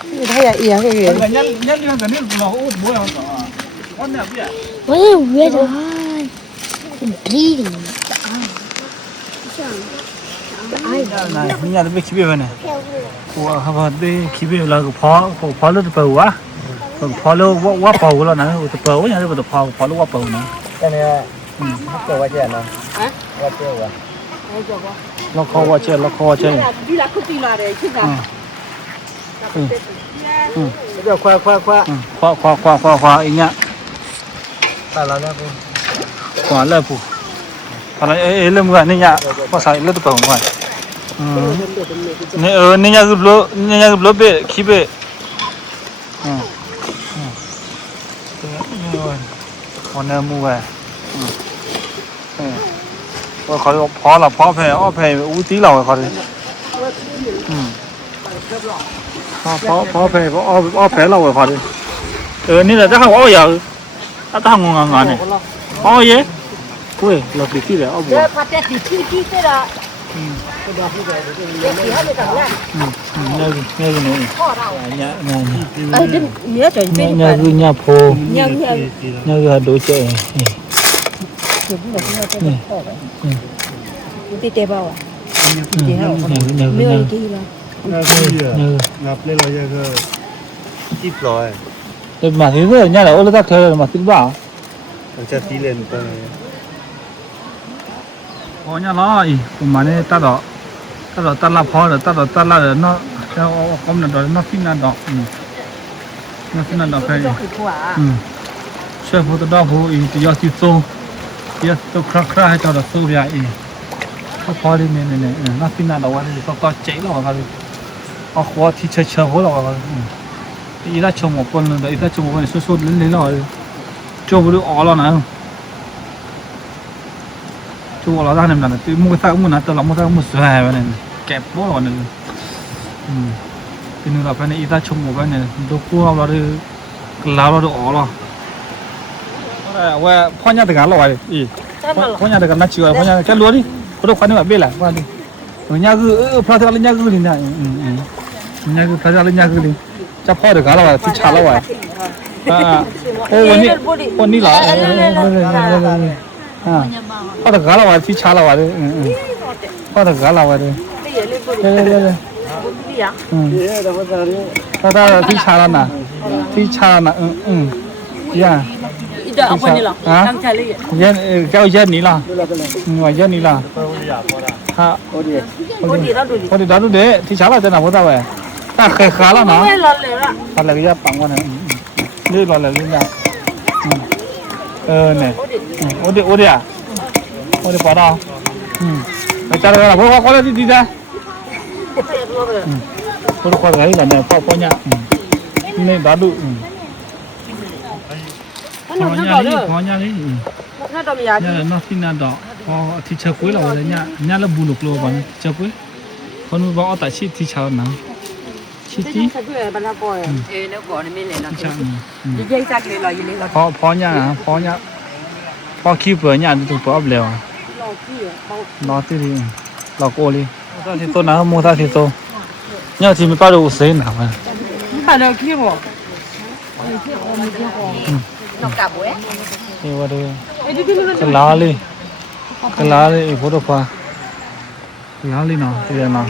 Ini dah ya iya ke ya. Wait, where the bleeding? Nya be khibe bane wa ha ba de khibe la ko pho lo de wa pho lo wa pho lo na to pho nya de to pho lo wa pho na แต่เนี่ยตัวว่าแค่นะว่าเจ้าว่า lo kho wa che Đi là không tìm lại để chứ nào. เดี๋ยวควา khwaอีเงี้ย ตาละนะคุณ ขวาเลยปู่อะไรเริ่มกันนี่เนี่ยภาษาเริ่มตัวของมันนี่เนี่ยคือโลเบะขี้เบะวันนี้มูเว้ยว่าเขาพอละพอแพ้อ้อแพ้อู้ตีเราเขาเลยพอแพ้อ้อแพ้เราเขาเลยนี่แหละถ้าเขาอ้ออย่างถ้าทำงานเนี่ยอ้อเย่เว้ยเราติดที่แล้วอ้อบัว Dia pakai di tu dah. nghe cái này Dia trời bên nghe cái nhà phô Nhà nghe cái đồ chơi đi tè bao à? nghe Đi là. งับเล่นเราจะก็จิ๊บลอย cái mà thế rồi nhà là ô tô thuê mà tính bảo มันจะตีเลนไป có nhà nó mà này ta đó ta là phò rồi ta là nó không là đó nó phim là đó nó phim là đó phải Cho cái quả. xe phụ đó phụ thì do chịu số เยอะตัวคราให้จอดสู้ยาอีก็พอดีเนี่ยน่าพินาเราว่าก็เจ๊หรอกครับเอาหัวที่เฉยๆหัวหรอกอีน่าชมคนนึงแต่อีน่าชมคนสุดๆเล่นๆหน่อยจูบดูอ๋อแล้วนะจูบเราได้เนี่ยนะที่มุกตามุกนะแต่เรามุกตามุกสวยไปเนี่ยแก็บบ่อเนี่ยทีนึงเราไปเนี่ยอีน่าชมไปเนี่ยดูกู้เราดูลาวเราดูอ๋อแล้วว่าพ่อเนี่ยถึงกันหรออีพ่อเนี่ยถึงกันน่าเชื่อพ่อเนี่ยแค่รู้ดิคนทุกคนนี่แบบเบี้ยแหละว่าดิเนี่ยคือพระเจ้าเลยเนี่ยคือนี่นะเนี่ยคือพระเจ้าเลยเนี่ยคือนี่จะพ่อถึงกันหรอที่ชาแล้ววะโอ้วันนี้เหรอพ่อถึงกันหรอที่ชาแล้ววะดิพ่อถึงกันหรอวะดิพ่อถ้าที่ชาแล้วนะที่ชานะย่า这阿婆你了，刚才那个。叫烟你了，我烟你了。哈，我的大肚的，提前了在哪不到哎？那喝了呢？他那个也帮我呢，累了了人家，呢，我的啊，我的报道，那家里了，我花了滴的，我都花了一个呢，泡呢，那大肚，พอเนี่ยนี่เนี่ยนอสินาดอกพอที่เชกุยเราเนี่ยเนี่ยเราบุลุกโลบันเชกุยคนบอกเอาแต่ชีที่ชาวหนังชีที่แล้วก่อนไม่เลยนะยิ่งจักเลยเรายิ่งเลยพอเนี่ยพอขี้เบื่อเนี่ยถูกปอบแล้วรอที่นี่รอโกลีถ้าที่โตนะโมถ้าที่โตเนี่ยที่ไม่ป้าดูเส้นหนามันผ่านเราขี้บ่นกกลับเว้ยนี่ว่าดูกะลาเลยพอดฟ้ากะลาเลยเนาะที่เนาะ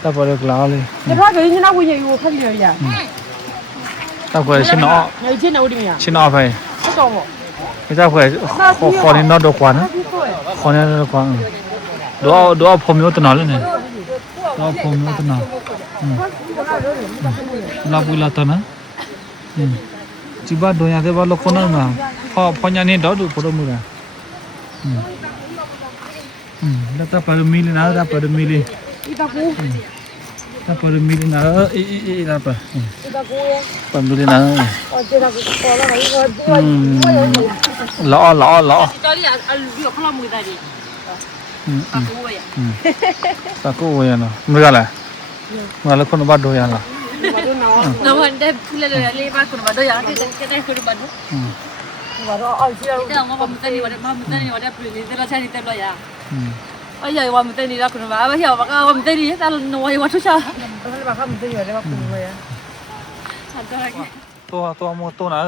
แต่พอดูกะลาเลยแต่ถ้าเกิดฉันเอาวิ่งอยู่ขั้นเดียวอย่างแต่พอชินอ้อชินอ้อไปไม่ใช่พอขอนี่นอดกว่านะขอนี่นอดกว่าดูเอาผมอยู่ตัวนั้นเลยเนี่ยดูเอาผมอยู่ตัวนั้นลาบุลาตัวนั้นจีบาโดนยาเสพติดคนนั้นมาพอเนี่ยดอดูพอดูมือแล้วถ้าเปิดมิลนะถ้าเปิดมิลถ้าเปิดมิลนะถ้าเปิดมิลนะล้อตอนนี้อยู่ข้างล่างมือได้ดิตะกู้ยังเนาะมืออะไรมือแล้วคนบ้าโดนยาละน้องวันได้พูดเลยเลยบ้านคุณบ้านด้วยอย่างที่จะได้คุณบ้านด้วยบ้านด้วยอ๋อเชื่อที่เราว่ามันจะนี่วันได้ปลื้มที่เราใช้ที่เต็มเลยอ่ะว่าใหญ่ว่ามันจะนี่รักคุณบ้านว่าเหี่ยวว่ามันจะนี่แต่หนูว่าทุกชาแล้วบ้านเขามันจะอยู่ได้ว่าคุณเลยอ่ะตัวมตัวน่ะ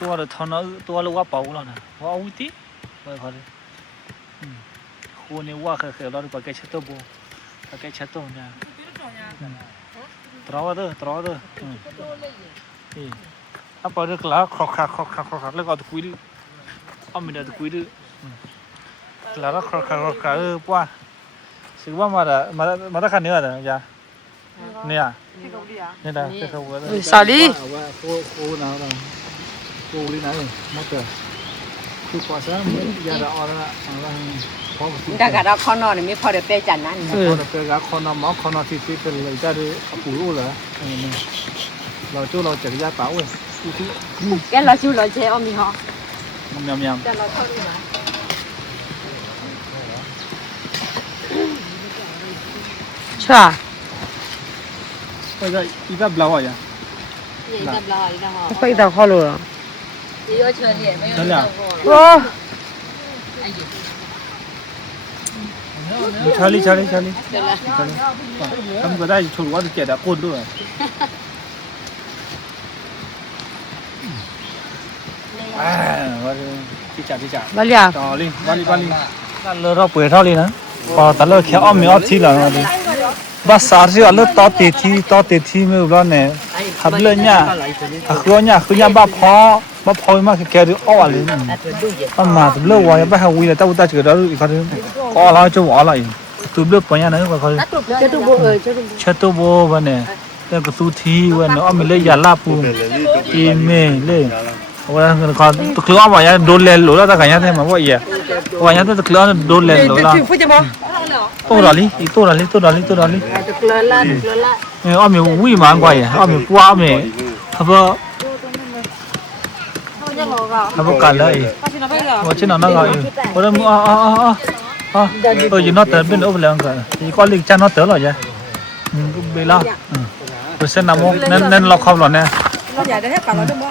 ตัวเดือดทอนน่ะตัวเราว่าเป่าแล้วนะว่าอุ้ยตีไปพอดีคนนี้ว่าเคยเราดูปากแกชัดตัวโบปากแกชัดตัวเนี่ยตรอเด้นี่ถ้าพอเรื่องแล้วครอกแล้วก็ตะกุยดิเอาไม่ได้ตะกุยดิแล้วครอกป้าสิว่ามาได้คันเนื้อเด้อยาเนี่ยนี่ได้ที่เขาว่าสาลีว่าโคน้ำเราโคลีน้ำมดเตอร์คือพอซะยาละอ่อนละแต่กะเราคอนอนไม่พอได้เปจันนั้นพอได้เปกะคอนอนหมอคอนอนที่เป็นเลยจะได้ปูรู้เหรอเราจู่เราจักรยานเปล่าเว้ยแกเราจู่เราเจ้ามีฮะยำแต่เราเข้าดูนะใช่ไปก็อีกแบบเราอ่ะไปแต่ข้อรู้โอ้Charlie kamu kata curi waktu tiada kod tu cicak balik balik kalau orang punya Charlie na kalau kia om ni opsi lah nanti besar sih kalau tahu teti mungkin ni habisnya akhirnya bapa mah kiri awal ni amma tu lu wah bah wih tahu tak cerita tu ikan awal tu awal ini tu lu punya ni kau cetu bo mana tu kesuti mana om le jala pun ime le ว่าเขาตะเคลื่อนว่าอย่างโดนเลนหรือแล้วตะกันยังไงมาว่าอย่างว่าอย่างตะเคลื่อนโดนเลนหรือแล้ว ถึงพูดจะบอก ตัวดอลลี่ตัวดอลลี่ตัวดอลลี่ตัวดอลลี่ จะเกลือละเกลือละ อ้อมมีวิ่งมาก่อนอ่ะอ้อมมีว่าอ้อมมีเขาบอก เขาจะงอกอ่ะ เขาบอกกันเลย เขาชิมอะไรเหรอ ว่าเช่นนั้นก็ว่าเราอยู่นอกเตอร์เป็นอุปเลงกันอีกคนลิกจันนอกเตอร์หรอจ๊ะเบล่าเปอร์เซ็นต์น้ำมันนั่นเราเข้าหรอเนี่ย เราอยากได้แค่ปากเราจะบอ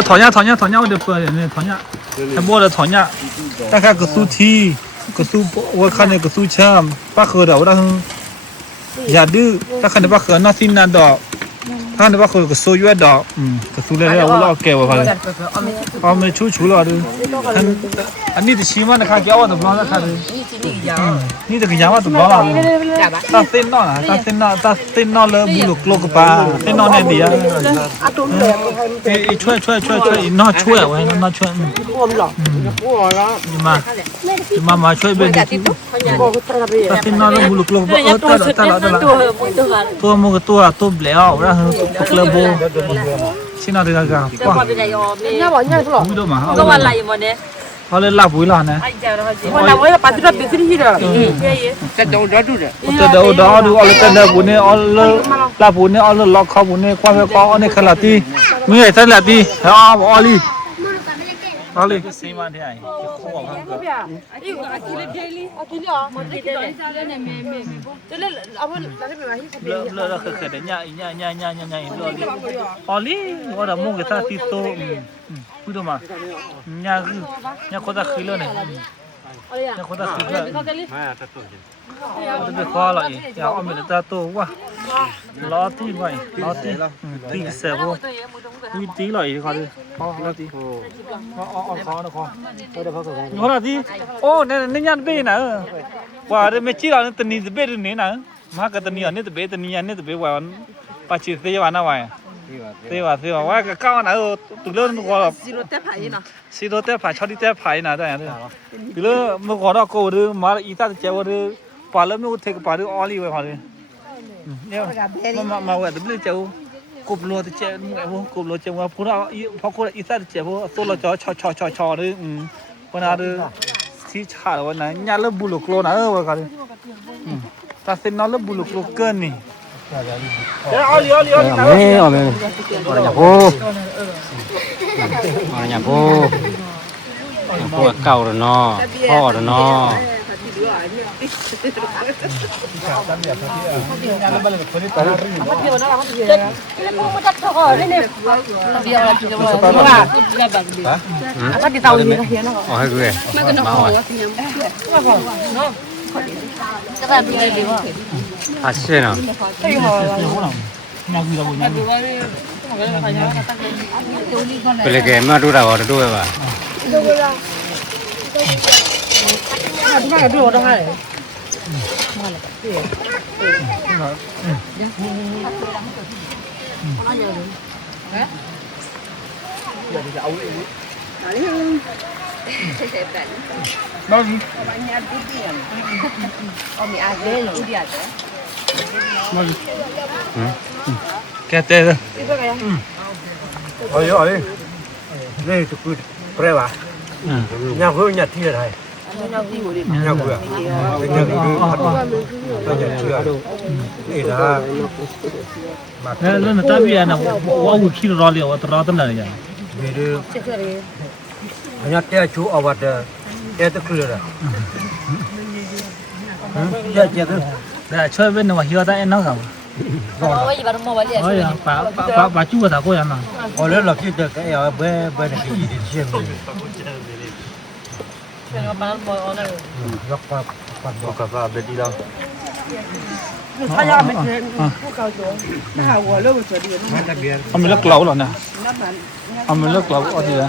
กถอนยาเดี๋ยวเพื่อนเนี่ยถอนยาถ้าบัวเลยถอนยาแต่แค่กระสู้ทีกระสู้ว่าคันเนี่ยกระสู้ชามป้าเคยเดาว่าอย่าดื้อถ้าคันเนี่ยป้าเคยน่าสินน่าดอกถ้าเนี่ยป้าเคยกระสู้ยั่วดอกกระสู้เลยว่าเราแก่ว่าเลยเอาไม่ชูหรอดูอันนี้จะชี้มันนะครับแก้วตัวบล้อนะครับนี่จะขยันว่าตัวบล้อเราตาเส้นนอนตาเส้นนอนเลยบุลุกโลกปลาเส้นนอนเนี่ยดีอ่ะช่วยนอช่วยไว้นอช่วย รวมหรอรวมแล้ว มาช่วยเป็นบอกตระเบีย ตาเส้นนอนแล้วบุลุกโลกปลาตัวมันก็ตัวเปล่าแล้วตัวเกลือโบชิ้นอะไรกัน แต่ความเป็นใหญ่ออมนี่ เนี่ยบอกเนี่ยหรอ ไม่รู้มา ก็วันไรหมดเนี่ย เขาเลยลาบุยหล่ะนะ ไอ้เจ้าเราจริง วันนั้นว่าปฏิบัติเป็นที่เหรอจะโดนดูเลย แต่เดี๋ยวดูเอาเลยแต่เดี๋ยวบุญเนี่ยเอาเลยลาบุญเนี่ยเอาเลยล็อกเขาบุญเนี่ยความเป็นก้อนเนี่ยขนาดที่มีไอ้ท่านแหละที่เอาลีซีมาที่ไหนโค้งเขาเกิด เลอะเคยเดี๋ยวเนี่ยอลีว่าเรามุ่งกับท่าที่โตพูดมาเนี่ยคนตะคือเลยเนี่ยคนตะคือเลยจะไปคอเราอีกอย่าเอาไปตาโตว่ะล้อตีไว้ล้อตีเสียบวิ่งตีเราอีกเขาดิล้อตีเอาคอนะคออยู่ขนาดที่โอ้เนี่ยยันเบ้นะว่าเดี๋ยวไม่ชี้เราเนี่ยตันนี้จะเบ้ตรงนี้นะมากับตันนี้อันนี้จะเบ้ตันนี้อันนี้จะเบ้ว่าปัจจิเสียวนะว่าเสียวว่าก็ก้าวนะตัวเรื่องมันก็ซีโร่เตะผายชอบที่เตะผายนะได้ยังไงตัวเรื่องมันก็เราโก้หรือมาอีตาเจ้าหรือปลาเริ่มไม่เทกปลาหรือออลี่ไว้พอเลยเนี่ยมาว่าตัวเรื่องเจ้ากบโลตะเจ้ามึงไอ้พวกกบโลเจ้าว่าพูดเอาพอคนอีตาเจ้าพวกตัวเราชอหรือวันนั้นหรือที่ชาวันนั้นยาเริ่มบุลุกโลนะว่ากันตาเส้นน้องเริ่มบุลุกโลเกินนี่เอาเลี้ยว Orang nyapu. Nyapu kau rồi nó, kho rồi nó. ถ้าติดเตาอยู่ก็เฮียนะ Oh, hai gue. Mau. Asyik no. Boleh ke mah dulu dah, dulu apa? Dulu ada dulu dah. Kete tu. Oi. Ni tu ku preva. Nya hu nya ti rai. Nya hu. Ni dah. Lalu nanti tapi ana wau kiri roli awat rata lah ya. Biru. Hanya dia cu awat dia tu keluar. Ya tu. Dah cuy ben nama hiu tak enak kamu. Oh, iya baru mau balik ya. Oh ya, pak cuba tak kau yang nak. Oleh lagi tu kayak ber nak jadi siam. Jangan malam mau orang. Apa beli dah. 他要没钱，不高兴。那我肉这里， Ambil lag lau lah na. Ambil lag lau ada ya.